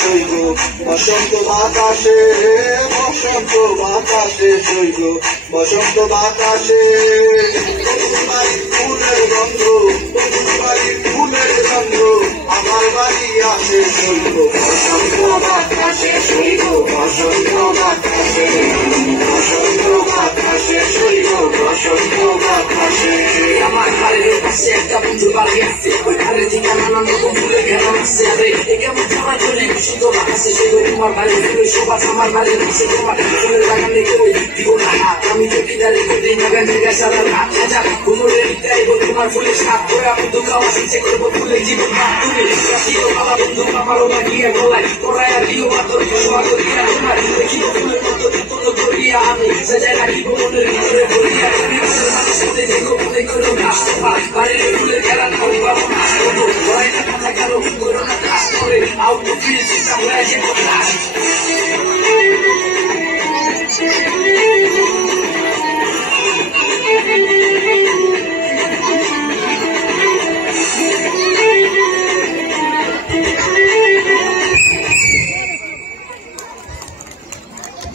সইব বসন্ত বাতাসে, বসন্ত বাতাসে সইব বসন্ত বাতাসে। বাড়ির ফুলের গন্ধ, বাড়ির ফুলের গন্ধ আমার বাড়ি আসে সইব বসন্ত বাতাসে সইব বসন্ত বাতাসে, বসন্ত বাতাসে সইব বসন্ত বাতাসে। আমার বাড়ির পাশে একটা বন্ধু বাড়ি আছে, ওই বাড়ির ঠিকানা নাম ফুলে ঘেরা আছে। আরে কেমন তোমার জন্য শুধু বাতাসে সইব তোমার বাড়ির ফুলের সবাস আমার বাড়ির পাশে তোমার ফুলের বাগান দেখে ওই দিব না। আমি যদি দাঁড়িয়ে করে নাগান জায়গা সারা রাত হাজার ফুলের দিকটাই তোমার ফুলের সাত করে আমি তো খাওয়া শিখছে করবো ফুলের জীবন না। তুমি রাখিও বাবা বন্ধু আমারও লাগিয়ে বলাই তোরাই আর দিও মাত্র সোয়া করিয়া তোমার দেখিও ফুলের মতো বিপদ করিয়া আমি সাজায় রাখিব মনের ভিতরে করিয়া। তুমি মানুষের সাথে দেখো মনে করো না বাড়ির ফুলের খেলা খাও পাবো না করবো ভয় না কথা কারো করো না কাজ করে আউট অফ ফিল্ড সিস্টেম হয়ে যাবো না।